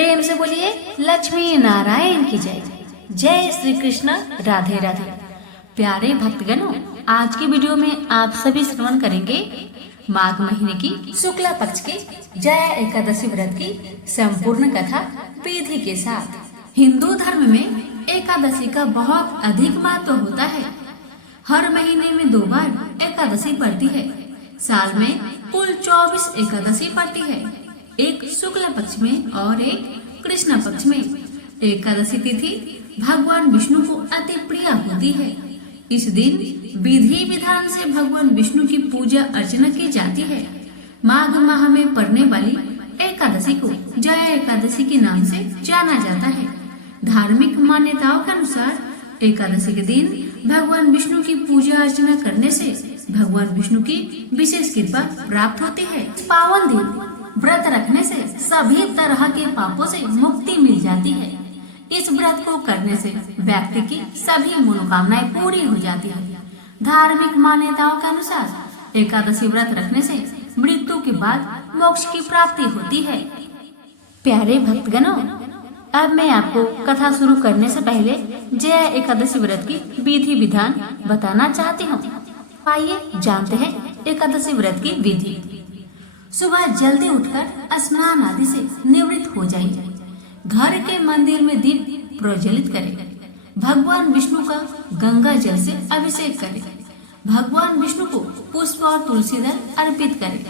प्रेम से बोलिए लक्ष्मी नारायण की जय। जय श्री कृष्ण, राधे राधे। प्यारे भक्तगणों, आज की वीडियो में आप सभी श्रवण करेंगे माघ महीने की शुक्ला पक्ष की जया एकादशी व्रत की संपूर्ण कथा विधि के साथ। हिंदू धर्म में एकादशी का बहुत अधिक महत्व होता है। हर महीने में 2 बार एकादशी पड़ती है। साल में कुल 24 एकादशी पड़ती है, एक शुक्ल पक्ष में और एक कृष्ण पक्ष में। एकादशी तिथि भगवान विष्णु को अति प्रिय होती है। इस दिन विधि विधान से भगवान विष्णु की पूजा अर्चना की जाती है। माघ माह में पड़ने वाली एकादशी को जया एकादशी के नाम से जाना जाता है। धार्मिक मान्यताओं के अनुसार एकादशी के दिन भगवान विष्णु की पूजा अर्चना करने से भगवान विष्णु की विशेष कृपा प्राप्त होती है। पावन दिन व्रत रखने से सभी तरह के पापों से मुक्ति मिल जाती है। इस व्रत को करने से व्यक्ति की सभी मनोकामनाएं पूरी हो जाती है। धार्मिक मान्यताओं के अनुसार एकादशी व्रत रखने से मृत्यु के बाद मोक्ष की प्राप्ति होती है। प्यारे भक्तगणों, अब मैं आपको कथा शुरू करने से पहले जया एकादशी व्रत की विधि विधान बताना चाहती हूँ। आइए जानते हैं एकादशी व्रत की विधि। सुबह जल्दी उठकर स्नान आदि से निवृत्त हो जाइए। घर के मंदिर में दीप प्रज्वलित करें। भगवान विष्णु का गंगा जल से अभिषेक करें। भगवान विष्णु को पुष्प और तुलसी दल अर्पित करें।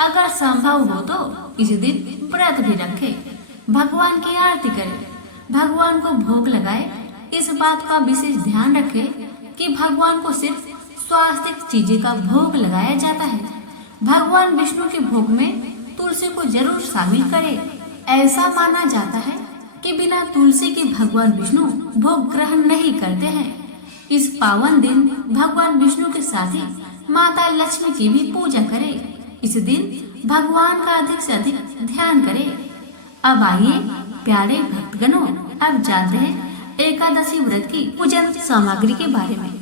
अगर संभव हो तो इस दिन व्रत भी रखें। भगवान की आरती करें। भगवान को भोग लगाए। इस बात का विशेष ध्यान रखें कि भगवान को सिर्फ स्वास्तिक चीजें का भोग लगाया जाता है। भगवान विष्णु के भोग में तुलसी को जरूर शामिल करें। ऐसा माना जाता है कि बिना तुलसी के भगवान विष्णु भोग ग्रहण नहीं करते हैं। इस पावन दिन भगवान विष्णु के साथ ही माता लक्ष्मी की भी पूजा करें। इस दिन भगवान का अधिक से अधिक ध्यान करें। अब आइए प्यारे भक्तगणों, अब जानते हैं एकादशी व्रत की पूजन सामग्री के बारे में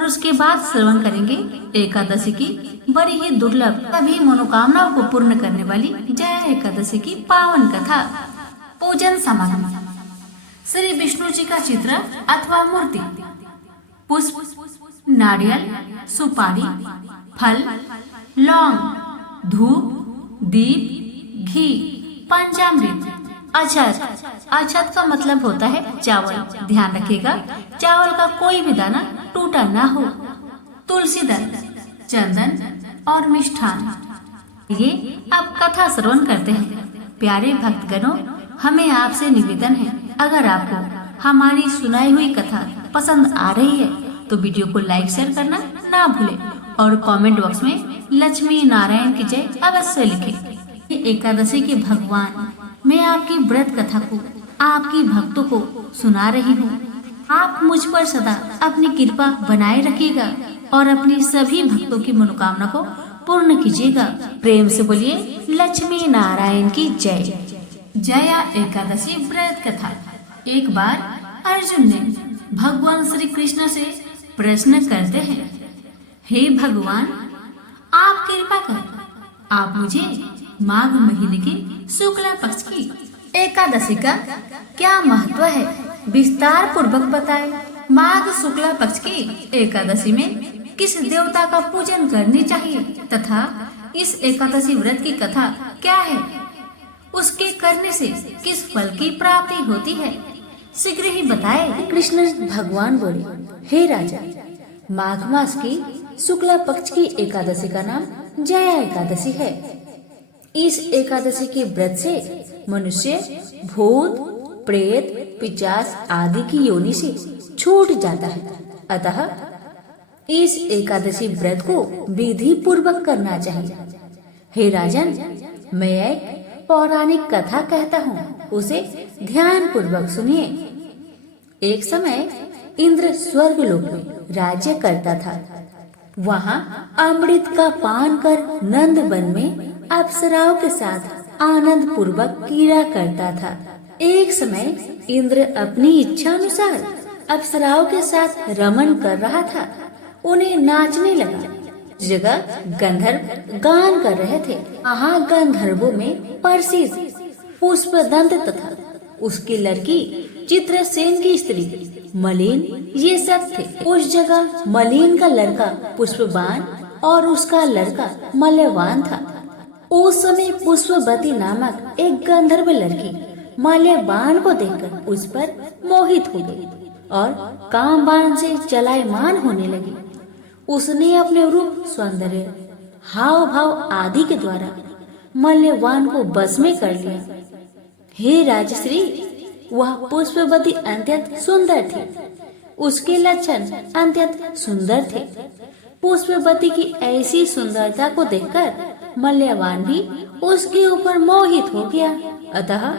और उसके बाद श्रवण करेंगे एकादशी की बड़ी ही दुर्लभ सभी मनोकामनाओं को पूर्ण करने वाली जया एकादशी की पावन कथा। पूजन सामग्री: श्री विष्णु जी का चित्र अथवा मूर्ति, पुष्प, नारियल, सुपारी, फल, लौंग, धूप, दीप, घी, पंचामृत, अक्षत। अक्षत का मतलब होता है चावल। ध्यान रखिएगा चावल का कोई भी दाना टूटा ना हो। तुलसी दल, चंदन और मिष्ठान। ये अब कथा श्रवण करते हैं। प्यारे भक्तगणों, हमें आपसे निवेदन है, अगर आपको हमारी सुनाई हुई कथा पसंद आ रही है तो वीडियो को लाइक शेयर करना ना भूलें और कमेंट बॉक्स में लक्ष्मी नारायण की जय अवश्य लिखें। एकादशी के भगवान, मैं आपकी व्रत कथा को आपकी भक्तों को सुना रही हूँ। आप मुझ पर सदा अपनी कृपा बनाए रखिएगा और अपनी सभी भक्तों की मनोकामना को पूर्ण कीजिएगा। प्रेम से बोलिए लक्ष्मी नारायण की जय। जया एकादशी व्रत कथा। एक बार अर्जुन ने भगवान श्री कृष्ण से प्रश्न करते हैं, हे भगवान, आप कृपा कर आप मुझे माघ महीने की शुक्ला पक्ष की एकादशी का क्या महत्व है विस्तार पूर्वक बताएं। माघ शुक्ला पक्ष की एकादशी में किस देवता का पूजन करनी चाहिए तथा इस एकादशी व्रत की कथा क्या है, उसके करने से किस फल की प्राप्ति होती है, शीघ्र ही बताएं। कृष्ण भगवान बोले, हे राजा, माघ मास की शुक्ला पक्ष की एकादशी का नाम जया एकादशी है। इस एकादशी के व्रत से मनुष्य भूत, प्रेत, पिशाच आदि की योनि से छूट जाता है। अतः इस एकादशी व्रत को विधि पूर्वक करना चाहिए। हे राजन, मैं एक पौराणिक कथा कहता हूँ, उसे ध्यान पूर्वक सुनिए। एक समय इंद्र स्वर्ग लोक में राज्य करता था। वहाँ अमृत का पान कर नंद वन में अप्सराओं के साथ आनंद पूर्वक क्रीड़ा करता था। एक समय इंद्र अपनी इच्छा अनुसार अप्सराओं के साथ रमन कर रहा था। उन्हें नाचने लगा। जगह गंधर्व गान कर रहे थे। वहाँ गंधर्वों में प्रसिद्ध पुष्पदंत तथा उसकी लड़की चित्रसेन की स्त्री मलिन, ये सब थे। उस जगह मलिन का लड़का पुष्पबान और उसका लड़का मल्यवान था। उस समय पुष्पवती नामक एक गंधर्व लड़की मल्यवान को देखकर उस पर मोहित हो गई और कामबाण से चलायमान होने लगी। उसने अपने रूप, सौंदर्य, हाव भाव आदि के द्वारा मल्यवान को बस में कर लिया। हे राजश्री, वह पुष्पवती अत्यंत सुंदर थी। उसके लक्षण अत्यंत सुंदर थे। पुष्पवती की ऐसी सुंदरता को देखकर मल्यवान भी उसके ऊपर मोहित हो गया। अतः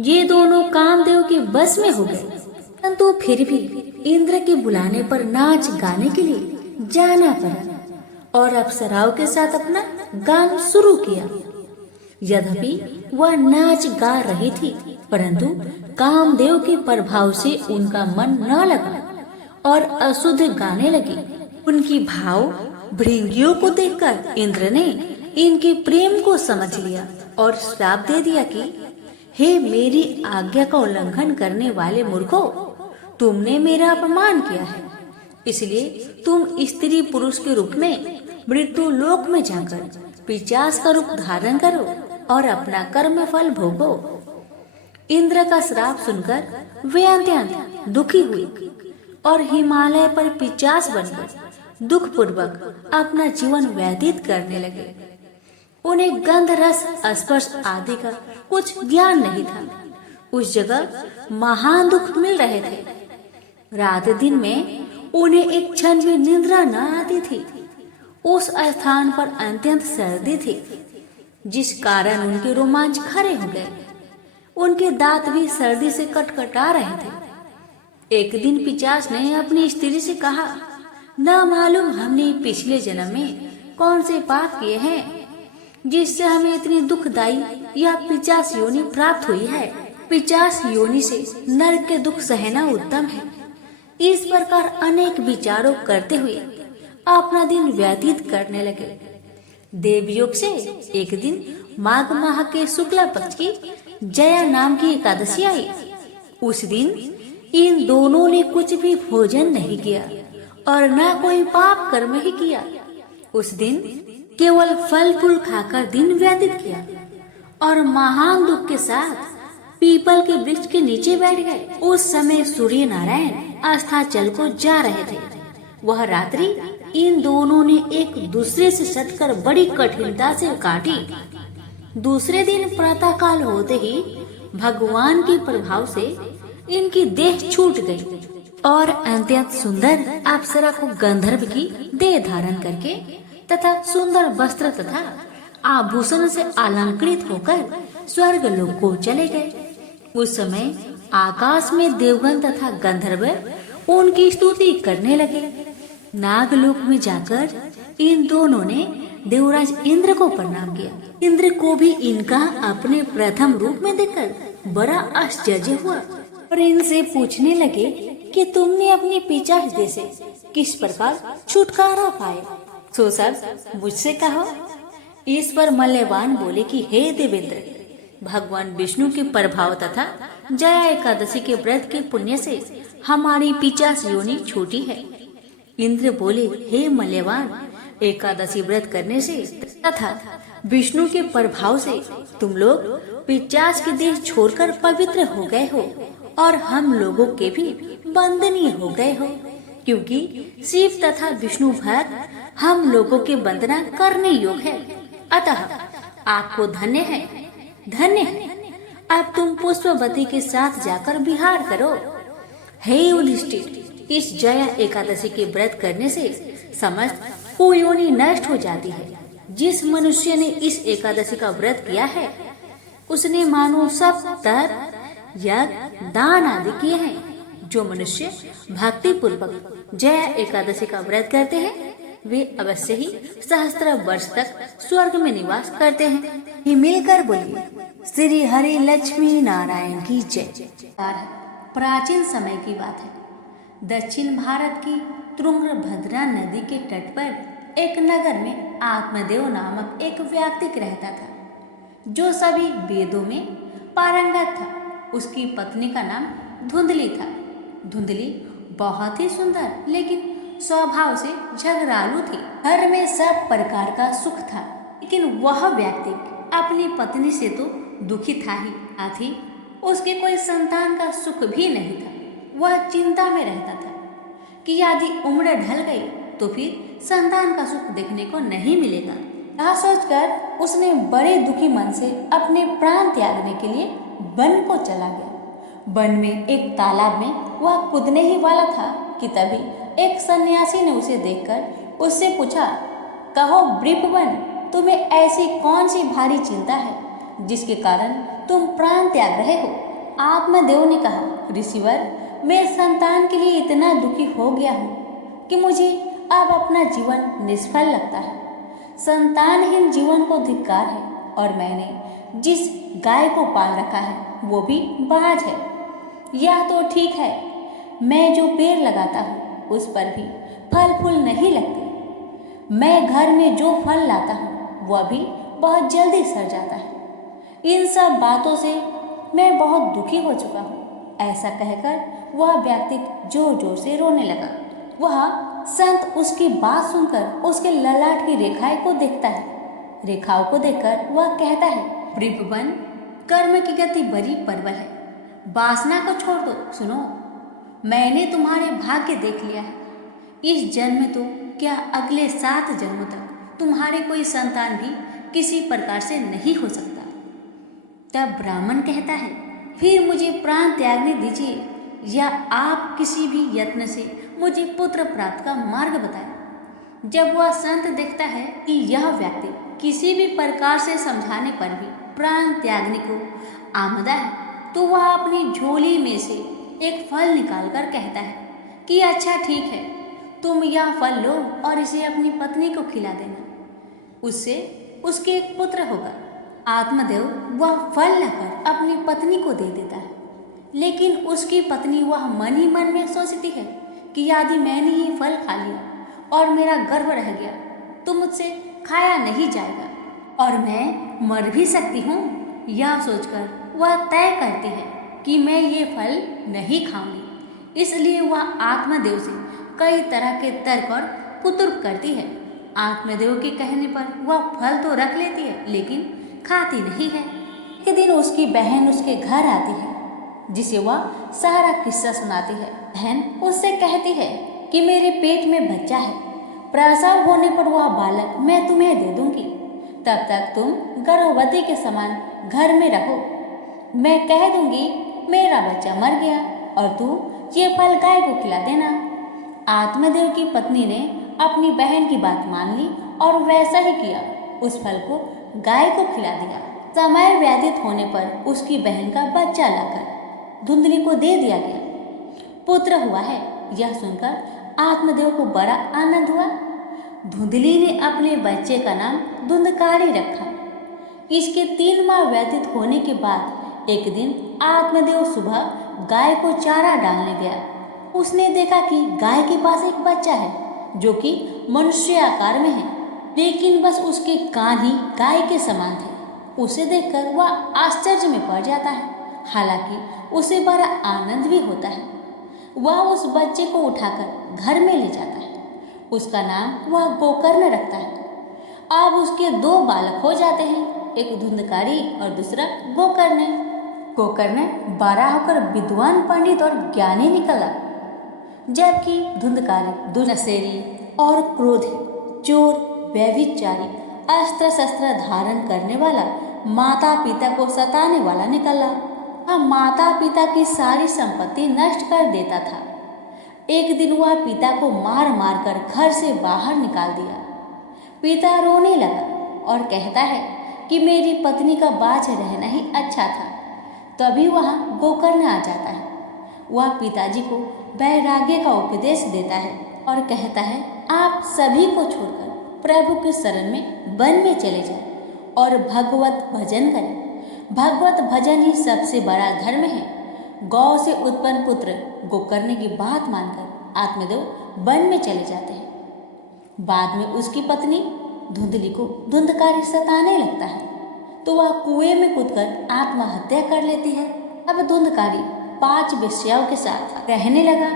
ये दोनों कामदेव के बस में हो गए। परंतु फिर भी इंद्र के बुलाने पर नाच गाने के लिए जाना पड़ा और अप्सराओं के साथ अपना गान शुरू किया। यद्यपि वह नाच गा रही थी, परंतु कामदेव के प्रभाव से उनका मन न लगा और अशुद्ध गाने लगी। उनकी भाव भृंगियों को देखकर इंद्र ने इनके प्रेम को समझ लिया और श्राप दे दिया कि हे मेरी आज्ञा का उल्लंघन करने वाले मूर्खों, तुमने मेरा अपमान किया है, इसलिए तुम स्त्री पुरुष के रूप में मृत्यु लोक में जाकर पिशाच का रूप धारण करो और अपना कर्म फल भोगो। इंद्र का श्राप सुनकर वे अत्यंत दुखी हुई और हिमालय पर पिशाच बनकर दुख पूर्वक अपना जीवन व्यतीत करने लगे। उन्हें गंध, रस, स्पर्श आदि का कुछ ज्ञान नहीं था। उस जगह महान दुख मिल रहे थे। रात दिन में उन्हें एक क्षण भी निद्रा न आती थी। उस स्थान पर अत्यंत सर्दी थी, जिस कारण उनके रोमांच खड़े हो गए। उनके दांत भी सर्दी से कटकटा रहे थे। एक दिन पिशाच ने अपनी स्त्री से कहा, न मालूम हमने पिछले जन्म में कौन से पाप किए हैं जिससे हमें इतनी दुखदायी यह पिशाच योनि प्राप्त हुई है। पिशाच योनि से नरक के दुख सहना उत्तम है। इस प्रकार अनेक विचारों करते हुए अपना दिन व्यतीत करने लगे। देवयोग से एक दिन माघ माह के शुक्ला पक्ष की जया नाम की एकादशी आई। उस दिन इन दोनों ने कुछ भी भोजन नहीं किया और न कोई पाप कर्म ही किया। उस दिन केवल फल फूल खाकर दिन व्यतीत किया और महान दुख के साथ पीपल के वृक्ष के नीचे बैठ गए। उस समय सूर्य नारायण अस्ताचल को जा रहे थे। वह रात्रि इन दोनों ने एक दूसरे से सटकर बड़ी कठिनता से काटी। दूसरे दिन प्रातः काल होते ही भगवान के प्रभाव से इनकी देह छूट गई और अत्यंत सुंदर अप्सरा को गंधर्व की देह धारण करके तथा सुंदर वस्त्र तथा आभूषण से अलंकृत होकर स्वर्ग लोक को चले गए। उस समय आकाश में देवगण तथा गंधर्व उनकी स्तुति करने लगे। नागलोक में जाकर इन दोनों ने देवराज इंद्र को प्रणाम किया। इंद्र को भी इनका अपने प्रथम रूप में देखकर बड़ा आश्चर्य हुआ और इनसे पूछने लगे कि तुमने अपनी पिशाच देह से किस प्रकार छुटकारा पाया, सो सब मुझसे कहो। इस पर मल्यवान बोले कि हे देवेंद्र, भगवान विष्णु के प्रभाव तथा जया एकादशी के व्रत के पुण्य से हमारी पिशाच योनि छूटी है। इंद्र बोले, हे मल्यवान, एकादशी व्रत करने से तथा विष्णु के प्रभाव से तुम लोग पिशाच के देह छोड़कर पवित्र हो गए हो और हम लोगों के भी वंदनीय हो गए हो, क्योंकि शिव तथा विष्णु भक्त हम लोगों के वंदना करने योग्य है। अतः आपको धन्य है, धन्य है। अब तुम पुष्पवती के साथ जाकर विहार करो। हे युधिष्ठिर, इस जया एकादशी के व्रत करने से समस्त कुयोनि नष्ट हो जाती है। जिस मनुष्य ने इस एकादशी का व्रत किया है उसने मानो सब तप, यज्ञ, दान आदि किए हैं। जो मनुष्य भक्ति पूर्वक जया एकादशी का व्रत करते हैं वे अवश्य ही सहस्त्र वर्ष तक स्वर्ग में निवास करते हैं। ये मिलकर बोलिए, श्री हरि लक्ष्मी नारायण की जय। प्राचीन समय की बात है। दक्षिण भारत की तुंगभद्रा नदी के तट पर एक नगर में आत्मदेव नामक एक व्यक्ति रहता था, जो सभी वेदों में पारंगत था। उसकी पत्नी का नाम धुंधली था। धुंधली बहुत ही सुंदर लेकिन स्वभाव से झगड़ालू थी। घर में सब प्रकार का सुख था, लेकिन वह व्यक्ति अपनी पत्नी से तो दुखी था ही, साथ ही उसके कोई संतान का सुख भी नहीं था। वह चिंता में रहता था कि यदि उम्र ढल गई तो फिर संतान का सुख देखने को नहीं मिलेगा। यह सोचकर उसने बड़े दुखी मन से अपने प्राण त्यागने के लिए वन को चला गया। वन में एक तालाब में वह कूदने ही वाला था कि तभी एक सन्यासी ने उसे देखकर उससे पूछा, कहो ब्रीपवन, तुम्हें ऐसी कौन सी भारी चिंता है जिसके कारण तुम प्राण त्याग रहे हो? आत्मदेव ने कहा, ऋषिवर, मैं संतान के लिए इतना दुखी हो गया हूँ कि मुझे अब अपना जीवन निष्फल लगता है। संतानहीन जीवन को धिक्कार है और मैंने जिस गाय को पाल रखा है वो भी बाज है। यह तो ठीक है, मैं जो पेड़ लगाता हूँ उस पर भी फल फूल नहीं लगते। मैं घर में जो फल लाता हूँ वह भी बहुत जल्दी सड़ जाता है। इन सब बातों से मैं बहुत दुखी हो चुका हूँ। ऐसा कहकर वह व्यक्ति जोर जोर से रोने लगा। वह संत उसकी बात सुनकर उसके ललाट की रेखाएं को देखता है। रेखाओं को देखकर वह कहता है, ब्रीपवन, कर्म की गति बड़ी प्रबल है, वासना को छोड़ दो। सुनो, मैंने तुम्हारे भाग्य देख लिया है। इस जन्म में तो क्या अगले 7 जन्मों तक तुम्हारे कोई संतान भी किसी प्रकार से नहीं हो सकता। तब ब्राह्मण कहता है, फिर मुझे प्राण त्यागने दीजिए या आप किसी भी यत्न से मुझे पुत्र प्राप्त का मार्ग बताएं। जब वह संत देखता है कि यह व्यक्ति किसी भी प्रकार से समझाने पर भी प्राण त्यागने को आमदा है, तो वह अपनी झोली में से एक फल निकालकर कहता है कि अच्छा ठीक है, तुम यह फल लो और इसे अपनी पत्नी को खिला देना, उससे उसके एक पुत्र होगा। आत्मदेव वह फल लाकर अपनी पत्नी को दे देता है, लेकिन उसकी पत्नी वह मन ही मन में सोचती है कि यदि मैंने ये फल खा लिया और मेरा गर्भ रह गया तो मुझसे खाया नहीं जाएगा और मैं मर भी सकती हूँ। यह सोचकर वह तय करती है कि मैं ये फल नहीं खाऊंगी। इसलिए वह आत्मदेव से कई तरह के तर्क और कुतर्क करती है। आत्मदेव के कहने पर वह फल तो रख लेती है लेकिन खाती नहीं है। एक दिन उसकी बहन उसके घर आती है, जिसे वह सारा किस्सा सुनाती है। बहन उससे कहती है कि मेरे पेट में बच्चा है, प्रसव होने पर वह बालक मैं तुम्हें दे दूंगी, तब तक तुम गर्भवती के समान घर में रहो। मैं कह दूंगी मेरा बच्चा मर गया और तू ये फल गाय को खिला देना। आत्मदेव की पत्नी ने अपनी बहन की बात मान ली और वैसा ही किया। उस फल को गाय को खिला दिया। समय व्यतीत होने पर उसकी बहन का बच्चा लाकर धुंधली को दे दिया गया। पुत्र हुआ है, यह सुनकर आत्मदेव को बड़ा आनंद हुआ। धुंधली ने अपने बच्चे का नाम धुंधकारी रखा। इसके 3 माह व्यतीत होने के बाद एक दिन आत्मदेव सुबह गाय को चारा डालने गया। उसने देखा कि गाय के पास एक बच्चा है जो कि मनुष्य आकार में है, लेकिन बस उसके कान ही गाय के समान थे। उसे देखकर वह आश्चर्य में पड़ जाता है, हालांकि उसे बड़ा आनंद भी होता है। वह उस बच्चे को उठाकर घर में ले जाता है। उसका नाम वह गोकर्ण रखता है। अब उसके 2 बालक हो जाते हैं, एक धुंधकारी और दूसरा गोकर्ण। गोकर्ण बड़ा होकर विद्वान, पंडित और ज्ञानी निकला, जबकि धुंधकारी दुर्नसेरी और क्रोधी, चोर, व्यभिचारी, अस्त्र शस्त्र धारण करने वाला, माता पिता को सताने वाला निकला। वह माता पिता की सारी संपत्ति नष्ट कर देता था। एक दिन वह पिता को मार मार कर घर से बाहर निकाल दिया। पिता रोने लगा और कहता है कि मेरी पत्नी का बाझ रहना ही अच्छा था। तभी वहाँ गोकर्ण आ जाता है। वह पिताजी को वैराग्य का उपदेश देता है और कहता है, आप सभी को छोड़कर प्रभु के शरण में वन में चले जाएं और भगवत भजन करें। भगवत भजन ही सबसे बड़ा धर्म है। गौ से उत्पन्न पुत्र गोकर्ण की बात मानकर आत्मदेव वन में चले जाते हैं। बाद में उसकी पत्नी धुंधली को धुंधकारी सताने लगता है। तो वह कुएं में कूदकर आत्महत्या कर लेती है। अब धुंधकारी 5 वेश्याओं के साथ रहने लगा।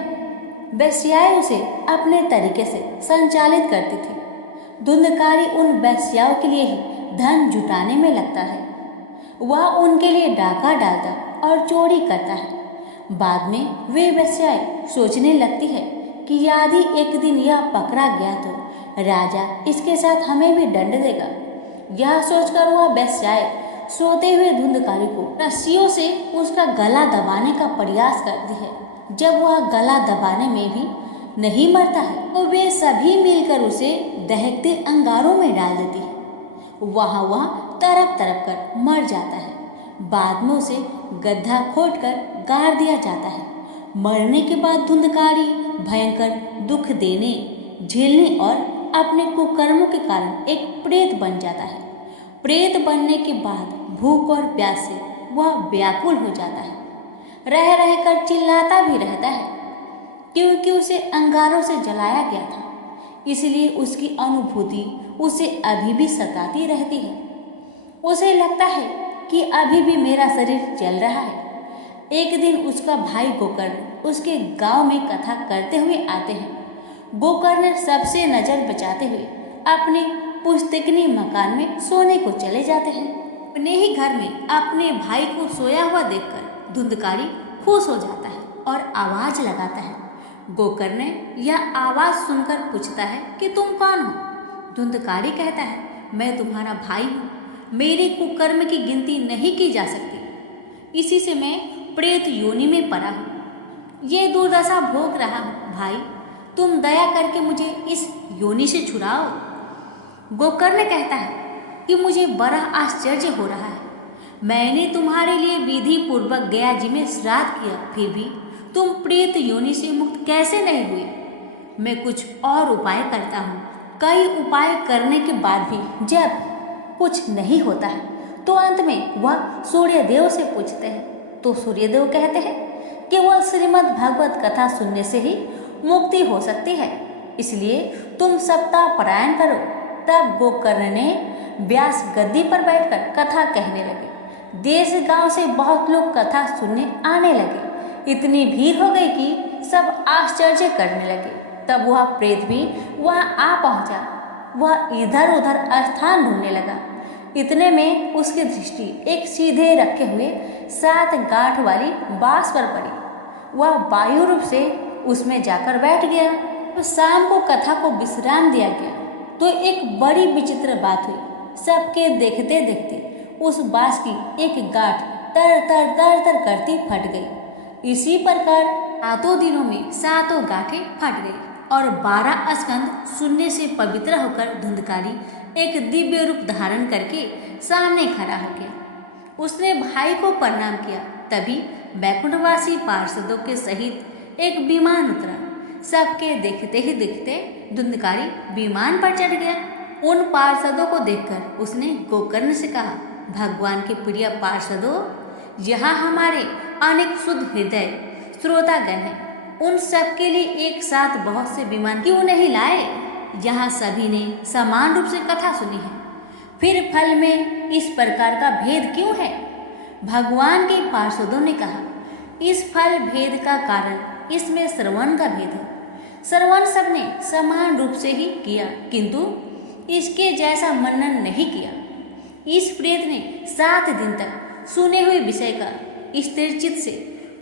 वेश्याएं उसे अपने तरीके से संचालित करती थी। धुंधकारी उन वेश्याओं के लिए ही धन जुटाने में लगता है। वह उनके लिए डाका डालता और चोरी करता है। बाद में वे वेश्याएं सोचने लगती है कि यदि एक दिन यह पकड़ा गया तो राजा इसके साथ हमें भी दंड देगा। यह सोचकर वह वेश्याएं सोते हुए धुंधकारी को रस्सियों से उसका गला दबाने का प्रयास करती है। जब वह गला दबाने में भी नहीं मरता है तो वे सभी मिलकर उसे दहकते अंगारों में डाल देती है। वहाँ वह तड़प तड़प कर मर जाता है। बाद में उसे गड्ढा खोदकर गाड़ दिया जाता है। मरने के बाद धुंधकारी भयंकर दुख देने, झेलने और अपने कुकर्मों के कारण एक प्रेत बन जाता है। प्रेत बनने के बाद भूख और प्यास से वह व्याकुल हो जाता है। रह रहकर चिल्लाता भी रहता है, क्योंकि उसे अंगारों से जलाया गया था। इसलिए उसकी अनुभूति उसे अभी भी सताती रहती है। उसे लगता है कि अभी भी मेरा शरीर जल रहा है। एक दिन उसका भाई गोकर्ण उसके गांव में कथा करते हुए आते हैं। गोकर्ण सबसे नजर बचाते हुए अपने पुस्तकनी मकान में सोने को चले जाते हैं। अपने ही घर में अपने भाई को सोया हुआ देखकर धुंधकारी खुश हो जाता है और आवाज लगाता है। गोकर्ण यह आवाज सुनकर पूछता है कि तुम कौन हो? धुंधकारी कहता है, मैं तुम्हारा भाई हूँ। मेरे कुकर्म की गिनती नहीं की जा सकती। इसी से मैं प्रेत योनि में पड़ा हूँ। ये दुर्दशा भोग रहा हूँ। भाई, तुम दया करके मुझे इस योनि से छुड़ाओ। गोकर्ण कहता है कि मुझे बड़ा आश्चर्य हो रहा है। मैंने तुम्हारे लिए विधि पूर्वक गया जी में श्राद्ध किया, फिर भी तुम प्रेत योनि से मुक्त कैसे नहीं हुए? मैं कुछ और उपाय करता हूँ। कई उपाय करने के बाद भी जब कुछ नहीं होता है तो अंत में वह सूर्यदेव से पूछते हैं। तो सूर्यदेव कहते हैं कि केवल श्रीमद् भागवत कथा सुनने से ही मुक्ति हो सकती है, इसलिए तुम सप्ताह पारायण करो। तब गोकर्ण ने व्यास गद्दी पर बैठकर कथा कहने लगे। देश गांव से बहुत लोग कथा सुनने आने लगे। इतनी भीड़ हो गई कि सब आश्चर्य करने लगे। तब वह प्रेत भी वहां आ पहुंचा। वह इधर उधर स्थान ढूंढने लगा। इतने में उसकी दृष्टि एक सीधे रखे हुए 7 गांठ वाली बांस पर पड़ी। वह वायु रूप से उसमें जाकर बैठ गया। तो शाम को कथा को विश्राम दिया गया तो एक बड़ी विचित्र बात हुई। सबके देखते देखते उस बांस की एक गांठ तर तर तर तर करती फट गई। इसी प्रकार 7 दिनों में 7 गांठें फट गई और 12 स्कंद शून्य से पवित्र होकर धुंधकारी एक दिव्य रूप धारण करके सामने खड़ा हो गया। उसने भाई को प्रणाम किया। तभी बैकुंठवासी पार्षदों के सहित एक विमान उतरा। सबके देखते ही देखते धुंधकारी विमान पर चढ़ गया। उन पार्षदों को देखकर उसने गोकर्ण से कहा, भगवान के प्रिय पार्षदों, यहाँ हमारे अनेक शुद्ध हृदय श्रोतागण हैं। उन सब के लिए एक साथ बहुत से विमान क्यों नहीं लाए? यहाँ सभी ने समान रूप से कथा सुनी है, फिर फल में इस प्रकार का भेद क्यों है? भगवान के पार्षदों ने कहा, इस फल भेद का कारण इसमें श्रवण का भेद है। श्रवण सबने समान रूप से ही किया, किंतु इसके जैसा मनन नहीं किया। इस प्रेत ने 7 दिन तक सुने हुए विषय का स्थिर चित्त से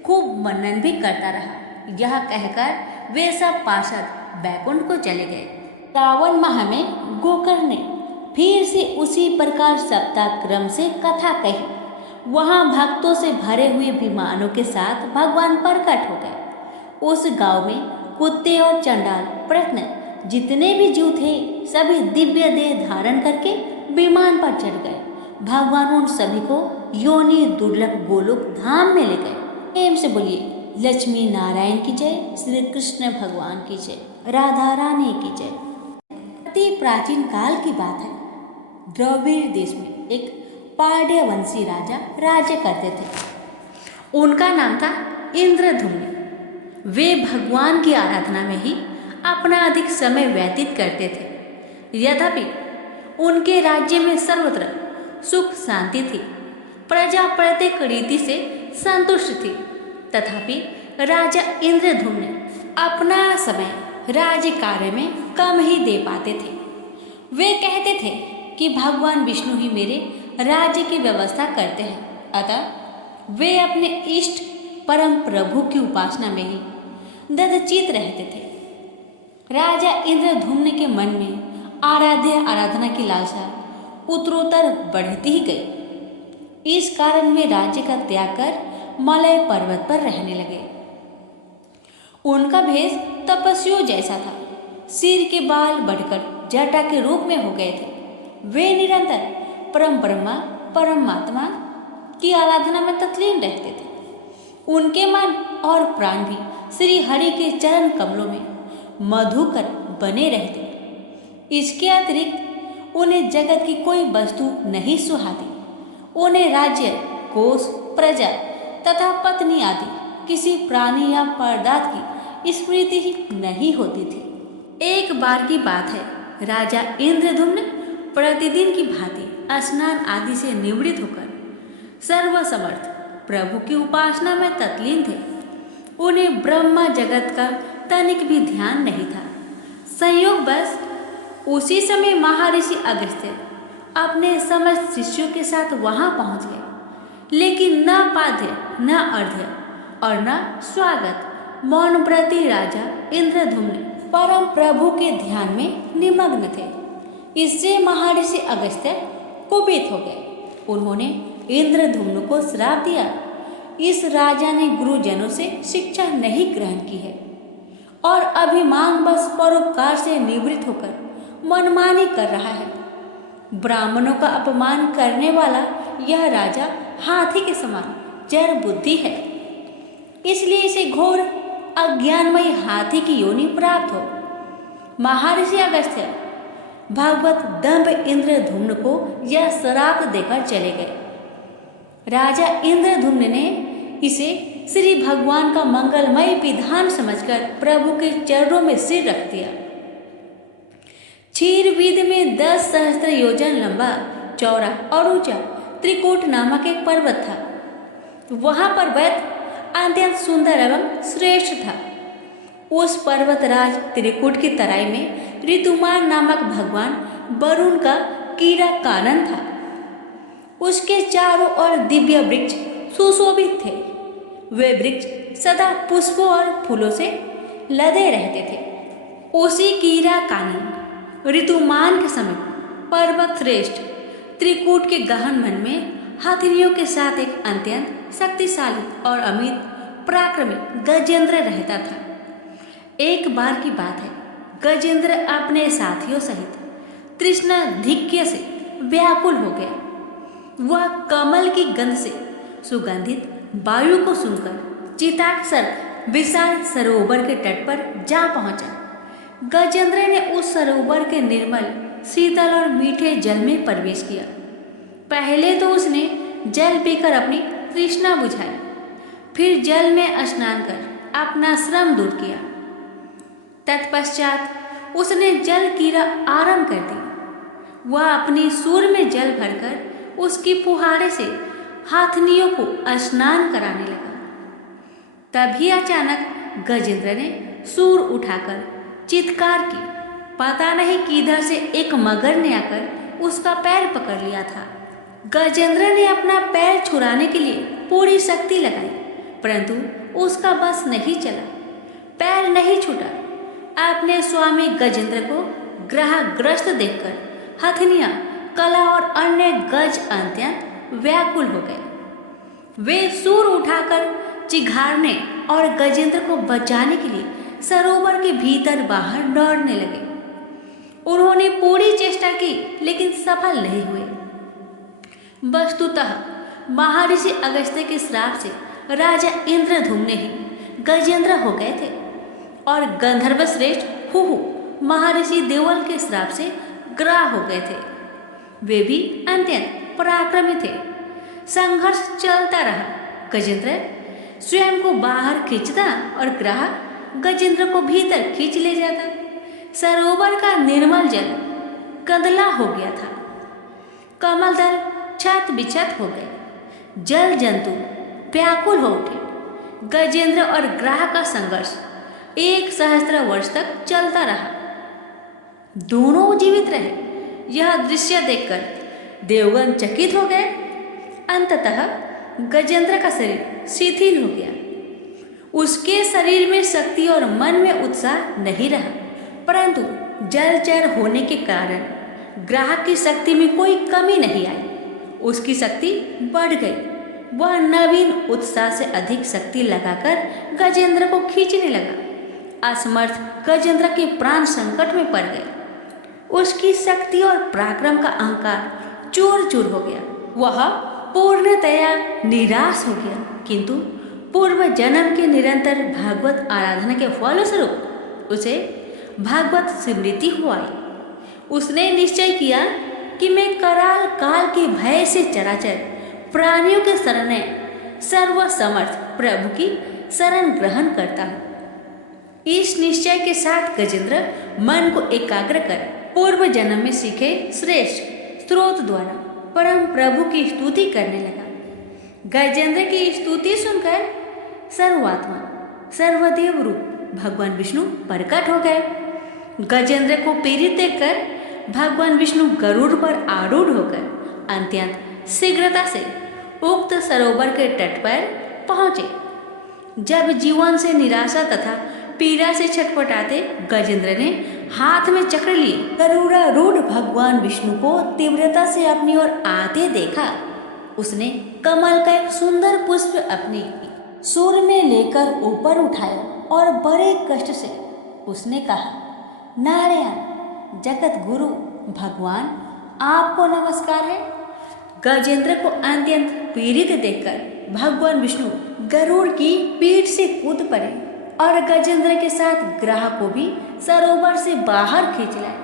खूब मनन भी करता रहा। यह कहकर वे सब पार्षद बैकुंठ को चले गए। श्रावण माह में गोकर्ण ने फिर से उसी प्रकार सप्ताह क्रम से कथा कही। वहां भक्तों से भरे हुए विमानों के साथ भगवान प्रकट हो गए। उस गांव में कुत्ते और चंडाल प्रश्न जितने भी जीव थे सभी दिव्य देह धारण करके विमान पर चढ़ गए। भगवान उन सभी को योनि दुर्लभ गोलोक धाम में ले गए। प्रेम से बोलिए लक्ष्मी नारायण की जय, श्री कृष्ण भगवान की जय, राधा रानी की जय। अति प्राचीन काल की बात है। द्रविड़ देश में एक पांड्यवंशी राजा राज्य करते थे। उनका नाम था इंद्रधुम्न। वे भगवान की आराधना में ही अपना अधिक समय व्यतीत करते थे। यद्यपि उनके राज्य में सर्वत्र सुख शांति थी। प्रजा प्रत्येक रीति से संतुष्ट थी। तथापि राजा इंद्रधुम्न ने अपना समय राज्य कार्य में कम ही दे पाते थे। वे कहते थे कि भगवान विष्णु ही मेरे राज्य की व्यवस्था करते हैं, अतः वे अपने इष्ट परम प्रभु की उपासना में ही ददचित रहते थे। राजा इंद्रधुम्न के मन में आराध्य आराधना की लालसा उत्तरोत्तर बढ़ती ही गई। इस कारण वे राज्य का त्याग कर मलय पर्वत पर रहने लगे। उनका भेष तपस्वियों जैसा था। सिर के बाल बढ़कर जटा के रूप में हो गए थे। वे निरंतर परम ब्रह्मा परमात्मा की आराधना में तल्लीन रहते थे। उनके मन और प्राण भी श्री हरि के चरण कमलों में मधुकर बने रहते। इसके अतिरिक्त उन्हें जगत की कोई वस्तु नहीं सुहाती। उन्हें राज्य, कोष, प्रजा तथा पत्नी आदि किसी प्राणी या पदार्थ की स्मृति ही नहीं होती थी। एक बार की बात है, राजा इंद्रधुम्न प्रतिदिन की भांति स्नान आदि से निवृत्त होकर सर्वसमर्थ प्रभु की उपासना में तल्लीन थे। उन्हें ब्रह्मा जगत का तनिक भी ध्यान नहीं था। संयोग बस उसी समय महर्षि अगस्त्य अपने समस्त शिष्यों के साथ वहां पहुंच गए, लेकिन न पाद्य न अर्घ्य और न स्वागत मौन व्रती राजा इंद्रधुम्न परम प्रभु के ध्यान में निमग्न थे। इससे महर्षि अगस्त्य कुपित हो गए। उन्होंने इंद्रधुम्न को श्राप दिया, इस राजा ने गुरुजनों से शिक्षा नहीं ग्रहण की है और अभिमान बस परोपकार से निवृत्त होकर मनमानी कर रहा है। ब्राह्मणों का अपमान करने वाला यह राजा हाथी के समान जड़ बुद्धि है, इसलिए इसे घोर अज्ञानमयी हाथी की योनि प्राप्त हो। महर्षि अगस्त्य भगवत दंभ इंद्रधुम्न को यह श्राप देकर चले गए। राजा इंद्रधुम्न ने इसे श्री भगवान का मंगलमय विधान समझकर प्रभु के चरणों में सिर रख दिया। क्षीरवीद में 10 सहस्त्र योजन लंबा, चौड़ा और ऊंचा त्रिकूट नामक एक पर्वत था। वहां पर वैद्य अत्यंत सुंदर एवं श्रेष्ठ था। उस पर्वतराज त्रिकूट की तराई में ऋतुमान नामक भगवान वरुण का कीड़ा कानन था। उसके चारों ओर दिव्य वृक्ष सुशोभित थे। वे वृक्ष सदा पुष्पों और फूलों से लदे रहते थे। उसी कीड़ा कानन ऋतुमान के समीप पर्वत श्रेष्ठ त्रिकूट के गहन मन में हथिनियों के साथ एक अत्यंत शक्तिशाली और अमित पराक्रमी गजेंद्र रहता था। एक बार की बात है, गजेंद्र अपने साथियों सहित तृष्णाधिक्य से व्याकुल हो गया। वह कमल की गंध से सुगंधित वायु को सुनकर चिताक्षर विशाल सरोवर के तट पर जा पहुंचा। गजेंद्र ने उस सरोवर के निर्मल, शीतल और मीठे जल में प्रवेश किया। पहले तो उसने जल पीकर अपनी तृष्णा बुझाई, फिर जल में स्नान कर अपना श्रम दूर किया। तत्पश्चात उसने जल क्रीड़ा आरंभ कर दी। वह अपनी सूर में जल भरकर उसकी फुहारे से हाथनियों को स्नान कराने लगा। तभी अचानक गजेंद्र ने सूर उठाकर चित्कार की। पता नहीं किधर से एक मगर ने आकर उसका पैर पकड़ लिया था। गजेंद्र ने अपना पैर छुड़ाने के लिए पूरी शक्ति लगाई, परंतु उसका बस नहीं चला। पैर नहीं छूटा। अपने स्वामी गजेंद्र को ग्रहग्रस्त देखकर हथनियां, कला और अन्य गज अत्यंत व्याकुल हो गए। वे सूर उठाकर चिघाड़ने और गजेंद्र को बचाने के लिए सरोवर के भीतर बाहर दौड़ने लगे। उन्होंने पूरी चेष्टा की, लेकिन सफल नहीं हुए। वस्तुतः महर्षि अगस्त्य के श्राप से राजा इंद्रधुम्न ही गजेंद्र हो गए थे और गंधर्व श्रेष्ठ हुहु महर्षि देवल के श्राप से ग्राह हो गए थे। वे भी अत्यंत पराक्रमी थे। संघर्ष चलता रहा। गजेंद्र स्वयं को बाहर खींचता और ग्राह गजेंद्र को भीतर खींच ले जाता। सरोवर का निर्मल जल गंदला हो गया था। कमल दल छत बिछत हो गए। जल जंतु व्याकुल हो उठे। गजेंद्र और ग्राह का संघर्ष 1 सहस्त्र वर्ष तक चलता रहा। दोनों जीवित रहे। यह दृश्य देखकर देवगन चकित हो गए। अंततः गजेंद्र का शरीर शिथिल हो गया। उसके शरीर में शक्ति और मन में उत्साह नहीं रहा, परंतु जलचर होने के कारण ग्राहक की शक्ति में कोई कमी नहीं आई। उसकी शक्ति बढ़ गई। वह नवीन उत्साह से अधिक शक्ति लगाकर गजेंद्र को खींचने लगा। असमर्थ गजेंद्र के प्राण संकट में पड़ गए। उसकी शक्ति और पराक्रम का अहंकार चूर चूर हो गया। वह पूर्णतया निराश हो गया, किंतु पूर्व जन्म के निरंतर भागवत आराधना के फलस्वरूप उसे भागवत स्मृति हो आई। उसने निश्चय किया कि मैं कराल काल के भय से चराचर प्राणियों के शरण सर्वसमर्थ प्रभु की शरण ग्रहण करता हूँ। इस निश्चय के साथ गजेंद्र मन को एकाग्र कर पूर्व जन्म में सीखे श्रेष्ठ स्रोत द्वारा परम प्रभु की स्तुति करने लगा। गजेंद्र की स्तुति सुनकर सर्वात्मा सर्वदेव रूप भगवान विष्णु प्रकट हो गए। गजेंद्र को पीड़ित देखकर भगवान विष्णु गरुड़ पर आरूढ़ होकर अत्यंत शीघ्रता से उक्त सरोवर के तट पर पहुंचे। जब जीवन से निराशा तथा पीड़ा से छटपटाते गजेंद्र ने हाथ में चक्र लिए गरुड़ारूढ़ भगवान विष्णु को तीव्रता से अपनी ओर आते देखा। उसने कमल का एक सुंदर पुष्प अपनी सूर में लेकर ऊपर उठाया और बड़े कष्ट से उसने कहा, नारायण जगत गुरु भगवान, आपको नमस्कार है। गजेंद्र को अत्यंत पीड़ित देखकर भगवान विष्णु गरुड़ की पीठ से कूद पड़े और गजेंद्र के साथ ग्राह को भी सरोवर से बाहर खींच लाए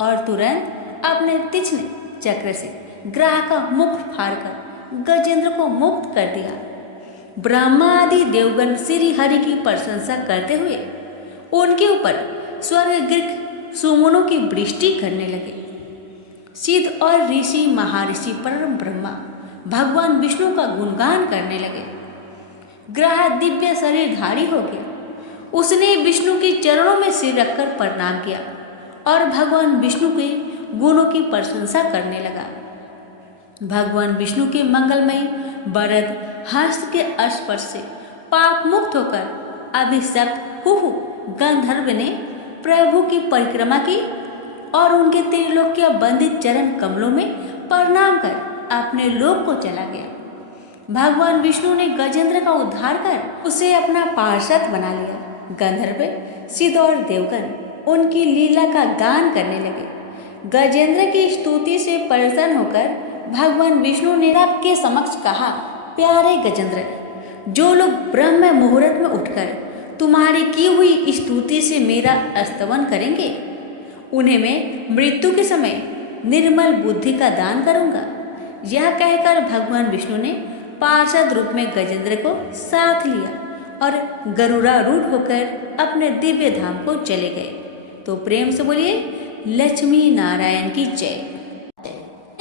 और तुरंत अपने तीक्ष्ण चक्र से ग्राह का मुख फाड़कर गजेंद्र को मुक्त कर दिया। ब्रह्मा आदि देवगण श्री हरि की प्रशंसा करते हुए उनके ऊपर स्वर्ग सुमनों की वृष्टि करने लगे। सिद्ध और ऋषि महर्षि परम ब्रह्मा भगवान विष्णु का गुणगान करने लगे। ग्राह दिव्य शरीरधारी हो गया। उसने विष्णु के चरणों में सिर रखकर प्रणाम किया और भगवान विष्णु के गुणों की प्रशंसा करने लगा। भगवान विष्णु के मंगलमयी वरद हस्त के स्पर्श से पाप मुक्त होकर अभिशप्त हुहु गंधर्व ने प्रभु की परिक्रमा की और उनके त्रिलोक्य बंदित चरण कमलों में प्रणाम कर अपने लोक को चला गया। भगवान विष्णु ने गजेंद्र का उद्धार कर उसे अपना पार्षद बना लिया। गंधर्व सिद्ध और देवगण उनकी लीला का गान करने लगे। गजेंद्र की स्तुति से प्रसन्न होकर भगवान विष्णु ने सबके समक्ष कहा, प्यारे गजेंद्र, जो लोग ब्रह्म मुहूर्त में उठकर तुम्हारी की हुई स्तुति से मेरा स्तवन करेंगे, उन्हें मैं मृत्यु के समय निर्मल बुद्धि का दान करूंगा। यह कहकर भगवान विष्णु ने पार्षद रूप में गजेंद्र को साथ लिया और गरुड़ारूढ़ होकर अपने दिव्य धाम को चले गए। तो प्रेम से बोलिए लक्ष्मी नारायण की जय।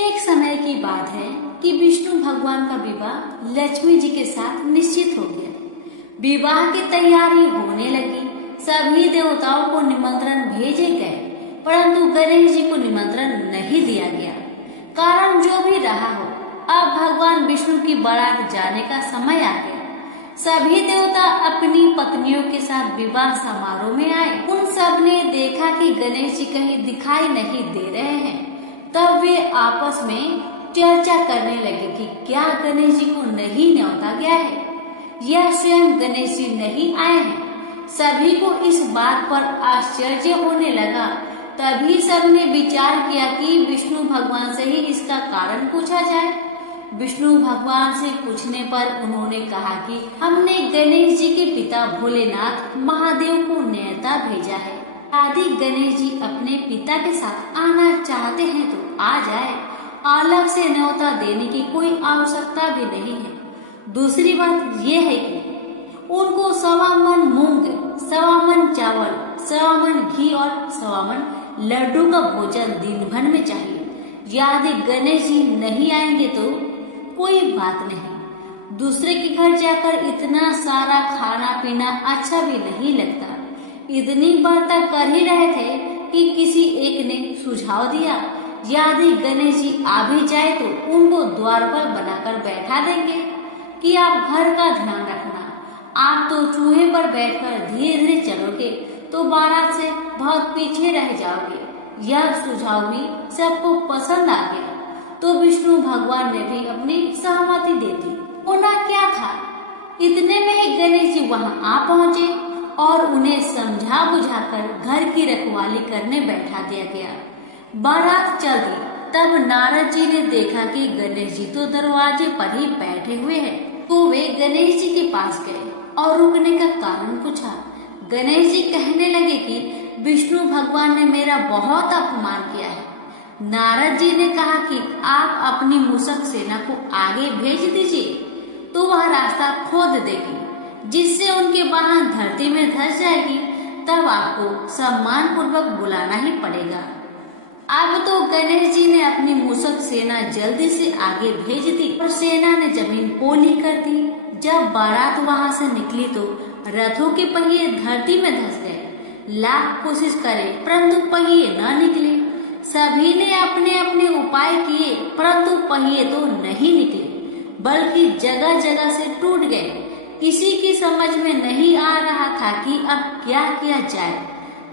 एक समय की बात है कि विष्णु भगवान का विवाह लक्ष्मी जी के साथ निश्चित हो गया। विवाह की तैयारी होने लगी। सभी देवताओं को निमंत्रण भेजे गए, परंतु गणेश जी को निमंत्रण नहीं दिया गया। कारण जो भी रहा हो, अब भगवान विष्णु की बारात जाने का समय आ गया। सभी देवता अपनी पत्नियों के साथ विवाह समारोह में आए। उन सब ने देखा कि गणेश जी कहीं दिखाई नहीं दे रहे हैं। तब वे आपस में चर्चा करने लगे कि क्या गणेश जी को नहीं न्योता गया है या स्वयं गणेश जी नहीं आए हैं। सभी को इस बात पर आश्चर्य होने लगा। तभी सबने विचार किया कि विष्णु भगवान से ही इसका कारण पूछा जाए। विष्णु भगवान से पूछने पर उन्होंने कहा कि हमने गणेश जी के पिता भोलेनाथ महादेव को न्योता भेजा है। यदि गणेश जी अपने पिता के साथ आना चाहते हैं तो आ जाए। अलग से न्योता देने की कोई आवश्यकता भी नहीं है। दूसरी बात यह है कि उनको 1.25 मन मूंग, 1.25 मन चावल, 1.25 मन घी और 1.25 मन लड्डू का भोजन दिन भर में चाहिए। यदि गणेश जी नहीं आएंगे तो कोई बात नहीं, दूसरे के घर जाकर इतना सारा खाना पीना अच्छा भी नहीं लगता। इतनी बातें कर ही रहे थे कि किसी एक ने सुझाव दिया, यदि गणेश जी आ भी जाए तो उनको द्वार पर बनाकर बैठा देंगे कि आप घर का ध्यान रखना। आप तो चूहे पर बैठकर धीरे धीरे चलोगे तो बारात से बहुत पीछे रह जाओगे। यह सुझाव भी सबको पसंद आ गया तो विष्णु भगवान ने भी अपनी सहमति दे दी। होना क्या था, इतने में ही गणेश जी वहां आ पहुंचे और उन्हें समझा बुझाकर घर की रखवाली करने बैठा दिया गया। बारात चल दी। तब नारद जी ने देखा कि गणेश जी तो दरवाजे पर ही बैठे हुए हैं, तो वे गणेश जी के पास गए और रुकने का कारण पूछा। गणेश जी कहने लगे कि विष्णु भगवान ने मेरा बहुत अपमान किया है। नारद जी ने कहा कि आप अपनी मूषक सेना को आगे भेज दीजिए तो वह रास्ता खोद देगी, जिससे उनके वाहन धरती में धंस जाएगी। तब आपको सम्मान पूर्वक बुलाना ही पड़ेगा। अब तो गणेश जी ने अपनी मूषक सेना जल्दी से आगे भेज दी और सेना ने जमीन पोली कर दी। जब बारात वहां से निकली तो रथों के पहिए धरती में धंस गए। लाख कोशिश करे परंतु पहिए न निकले। सभी ने अपने अपने उपाय किए परंतु पहिए तो नहीं निकले, बल्कि जगह जगह से टूट गए। किसी की समझ में नहीं आ रहा था कि अब क्या किया जाए।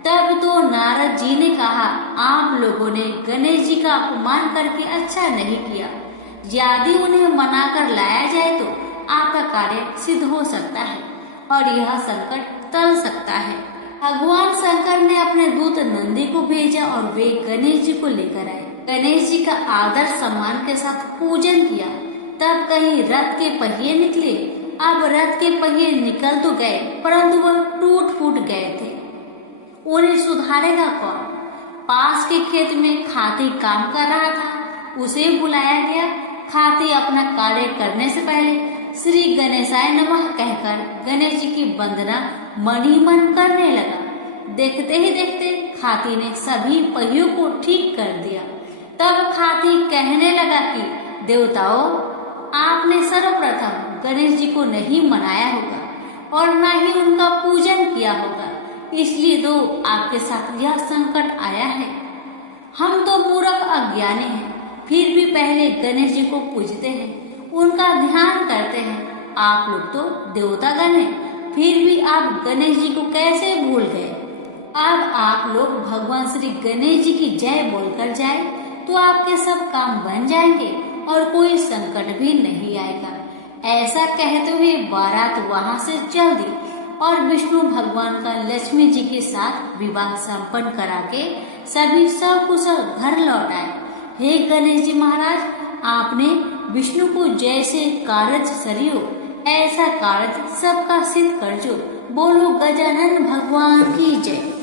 तब तो नारद जी ने कहा, आप लोगों ने गणेश जी का अपमान करके अच्छा नहीं किया। यदि उन्हें मनाकर लाया जाए तो आपका कार्य सिद्ध हो सकता है और यह संकट टल सकता है। भगवान शंकर ने अपने दूत नंदी को भेजा और वे गणेश जी को लेकर आए। गणेश जी का आदर सम्मान के साथ पूजन किया। तब कहीं रथ के पहिए निकले। अब रथ के पहिए निकल तो गए परंतु वह टूट फूट गए थे। उन्हें सुधारेगा कौन? पास के खेत में खाती काम कर रहा था, उसे बुलाया गया। खाती अपना कार्य करने से पहले श्री गणेशाय नमः कहकर गणेश जी की वंदना मन ही मन करने लगा। देखते ही देखते खाती ने सभी पहियों को ठीक कर दिया। तब खाती कहने लगा कि देवताओं, आपने सर्वप्रथम गणेश जी को नहीं मनाया होगा और न ही उनका पूजन किया होगा, इसलिए तो आपके साथ यह संकट आया है। हम तो मूर्ख अज्ञानी हैं, फिर भी पहले गणेश जी को पूजते हैं, उनका ध्यान करते हैं। आप लोग तो देवतागण हैं, फिर भी आप गणेश जी को कैसे भूल गए? अब आप लोग भगवान श्री गणेश जी की जय बोलकर जाए तो आपके सब काम बन जाएंगे और कोई संकट भी नहीं आएगा। ऐसा कहते हुए बारात वहां से चल दी और विष्णु भगवान का लक्ष्मी जी के साथ विवाह संपन्न करा के सभी सकुशल घर लौट आए। हे गणेश जी महाराज, आपने विष्णु को जैसे कारज सरियो ऐसा कारज सबका सिद्ध कर जो। बोलो गजानन भगवान की जय।